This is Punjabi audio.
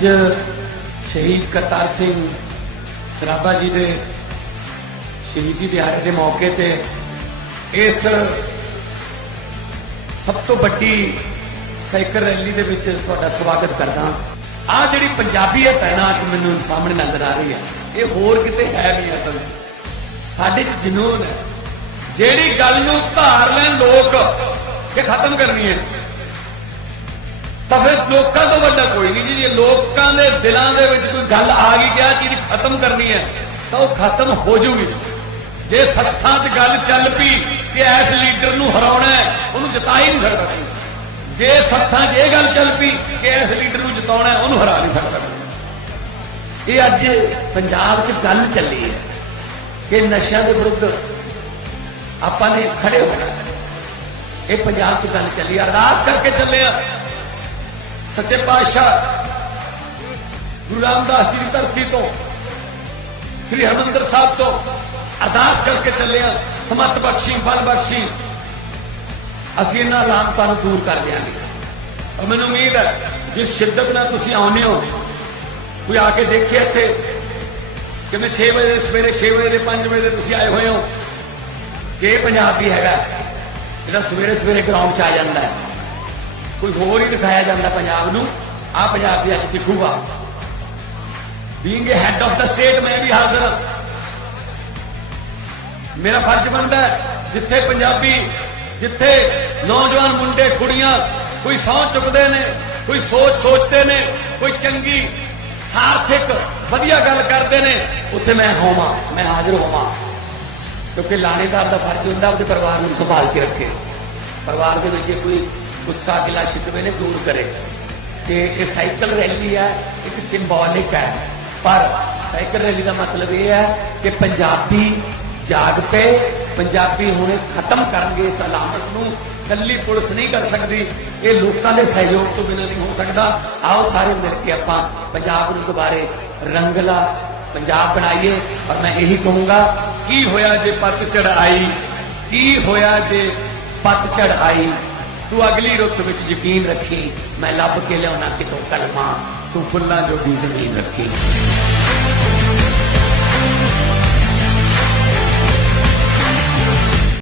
ਅੱਜ ਸ਼ਹੀਦ ਕਰਤਾਰ ਸਿੰਘ ਸਰਾਭਾ ਜੀ ਦੇ ਸ਼ਹੀਦੀ ਦਿਹਾੜੇ ਦੇ ਮੌਕੇ ਤੇ ਇਸ ਸਭ ਤੋਂ ਵੱਡੀ ਸਾਈਕਲ ਰੈਲੀ ਦੇ ਵਿੱਚ ਤੁਹਾਡਾ ਸਵਾਗਤ ਕਰਦਾ ਆ ਜਿਹੜੀ ਪੰਜਾਬੀਅਤ ਹੈ ਨਾ ਅੱਜ ਮੈਨੂੰ ਸਾਹਮਣੇ ਨਜ਼ਰ ਆ ਰਹੀ ਹੈ। ਇਹ ਹੋਰ ਕਿਤੇ ਹੈ ਨਹੀਂ ਅਸਲ। ਸਾਡੇ 'ਚ ਜਨੂਨ ਹੈ। ਜਿਹੜੀ ਗੱਲ ਨੂੰ ਧਾਰ ਲੈਣ ਲੋਕ, ਇਹ ਖਤਮ ਕਰਨੀ ਹੈ। ਤਾਂ ਫਿਰ ਲੋਕਾਂ ਤੋਂ ਵੱਡਾ ਕੋਈ ਨਹੀਂ ਜੀ। ਜੇ ਲੋਕਾਂ ਦੇ ਦਿਲਾਂ ਦੇ ਵਿੱਚ ਕੋਈ ਗੱਲ ਆ ਗਈ ਕਿ ਆਹ ਚੀਜ਼ ਖਤਮ ਕਰਨੀ ਹੈ, ਤਾਂ ਉਹ ਖਤਮ ਹੋ ਜੂਗੀ ਜੇ ਸੱਥਾਂ 'ਚ ਗੱਲ ਚੱਲ ਪਈ ਕਿ ਐਸ ਲੀਡਰ ਨੂੰ ਹਰਾਉਣਾ ਹੈ, ਉਹਨੂੰ ਜਿਤਾ ਹੀ ਨਹੀਂ ਸਕਦਾ। ਜੇ ਸੱਥਾਂ 'ਚ ਇਹ ਗੱਲ ਚੱਲ ਪਈ ਕਿ ਐਸ ਲੀਡਰ ਨੂੰ ਜਿਤਾਉਣਾ ਉਹਨੂੰ ਹਰਾ ਨਹੀਂ ਸਕਦਾ। ਇਹ ਅੱਜ ਪੰਜਾਬ 'ਚ ਗੱਲ ਚੱਲੀ ਹੈ ਕਿ ਨਸ਼ਿਆਂ ਦੇ ਵਿਰੁੱਧ ਆਪਾਂ ਨੇ ਖੜੇ ਹੋਣਾ। ਇਹ ਪੰਜਾਬ 'ਚ ਗੱਲ ਚੱਲੀ ਅਰਦਾਸ ਕਰਕੇ ਚੱਲੇ ਆ ਸੱਚੇ ਪਾਤਸ਼ਾਹ, ਗੁਰੂ ਰਾਮਦਾਸ ਜੀ ਦੀ ਧਰਤੀ ਤੋਂ, ਸ੍ਰੀ ਹਰਮੰਦਰ ਸਾਹਿਬ ਤੋਂ ਅਰਦਾਸ ਕਰਕੇ ਚੱਲੇ ਆ ਸਮਤ ਬਖਸ਼ੀ, ਬਲ ਬਖਸ਼ੀ। ਅਸੀਂ ਇਹਨਾਂ ਲਾਮਤਾਂ ਨੂੰ ਦੂਰ ਕਰ ਦਿਆਂਗੇ। ਔਰ ਮੈਨੂੰ ਉਮੀਦ ਹੈ, ਜਿਸ ਸ਼ਿੱਦਤ ਨਾਲ ਤੁਸੀਂ ਆਉਂਦੇ ਹੋ, ਕੋਈ ਆ ਕੇ ਦੇਖੇ ਇੱਥੇ ਕਿ ਮੈਂ 6 ਵਜੇ ਸਵੇਰੇ 6 ਵਜੇ ਦੇ 5 ਵਜੇ ਦੇ ਤੁਸੀਂ ਆਏ ਹੋਏ ਹੋ, ਕਿ ਪੰਜਾਬ ਪੰਜਾਬੀ ਹੈਗਾ, ਜਿਹੜਾ ਸਵੇਰੇ ਸਵੇਰੇ ਗਰਾਊਂਡ 'ਚ ਆ ਜਾਂਦਾ ਹੈ। ਕੋਈ ਹੋਰ ਹੀ ਦਿਖਾਇਆ ਜਾਂਦਾ ਪੰਜਾਬ ਨੂੰ। ਆ ਵੀ ਅੱਜ ਦਿਖੂਗਾ being a head of the state ਮੈਂ ਵੀ ਹਾਜ਼ਰ ਹਾਂ। ਮੇਰਾ ਫਰਜ਼ ਬਣਦਾ ਜਿੱਥੇ ਪੰਜਾਬੀ, ਜਿੱਥੇ ਨੌਜਵਾਨ ਮੁੰਡੇ, ਕੁੜੀਆਂ ਕੋਈ ਸਹੁੰ ਚੁੱਕਦੇ ਨੇ, ਕੋਈ ਸੋਚ ਸੋਚਦੇ ਨੇ, ਕੋਈ ਚੰਗੀ, ਸਾਰਥਿਕ, ਵਧੀਆ ਗੱਲ ਕਰਦੇ ਨੇ, ਉੱਥੇ ਮੈਂ ਹੋਵਾਂ, ਮੈਂ ਹਾਜ਼ਰ ਹੋਵਾਂ। ਕਿਉਂਕਿ ਲਾਣੇਦਾਰ ਦਾ ਫਰਜ਼ ਹੁੰਦਾ ਆਪਣੇ ਪਰਿਵਾਰ ਨੂੰ ਸੰਭਾਲ ਕੇ ਰੱਖੇ। ਪਰਿਵਾਰ ਦੇ ਵਿੱਚ ਜੇ ਕੋਈ ਗੁੱਸਾ ਗਿਲਾ ਸ਼ਿਕਵੇ ਨੇ ਦੂਰ ਕਰੇ। ਤੇ ਇਹ ਸਾਈਕਲ ਰੈਲੀ ਹੈ, ਇੱਕ ਸਿੰਬੋਲਿਕ ਹੈ। ਪਰ ਸਾਈਕਲ ਰੈਲੀ ਦਾ ਮਤਲਬ ਇਹ ਹੈ ਕਿ ਪੰਜਾਬੀ ਜਾਗ ਪਏ, ਪੰਜਾਬੀ ਹੁਣ ਖਤਮ ਕਰਨਗੇ ਇਸ ਅਲਾਮਤ ਨੂੰ। ਕੱਲੀ ਪੁਲਿਸ ਨਹੀਂ ਕਰ ਸਕਦੀ। ਇਹ ਲੋਕਾਂ ਦੇ ਸਹਿਯੋਗ ਤੋਂ ਬਿਨਾਂ ਨਹੀਂ ਹੋ ਸਕਦਾ। ਆਓ ਸਾਰੇ ਮਿਲ ਕੇ ਆਪਾਂ ਪੰਜਾਬ ਨੂੰ ਦੁਬਾਰੇ ਰੰਗਲਾ ਪੰਜਾਬ ਬਣਾਈਏ। ਔਰ ਮੈਂ ਇਹੀ ਕਹੂੰਗਾ, ਕੀ ਹੋਇਆ ਜੇ ਪੱਤ ਚੜਾਈ ਕੀ ਹੋਇਆ ਜੇ ਪੱਤ ਚੜਾਈ ਤੂੰ ਅਗਲੀ ਰੁੱਤ ਵਿੱਚ ਯਕੀਨ ਰੱਖੀ, ਮੈਂ ਲੱਭ ਕੇ ਲਿਆਉਣਾ ਕਿਤੋਂ ਕਲਮਾ, ਤੂੰ ਫੁੱਲਾਂ ਜੋਗੀ ਜ਼ਮੀਨ ਰੱਖੀ।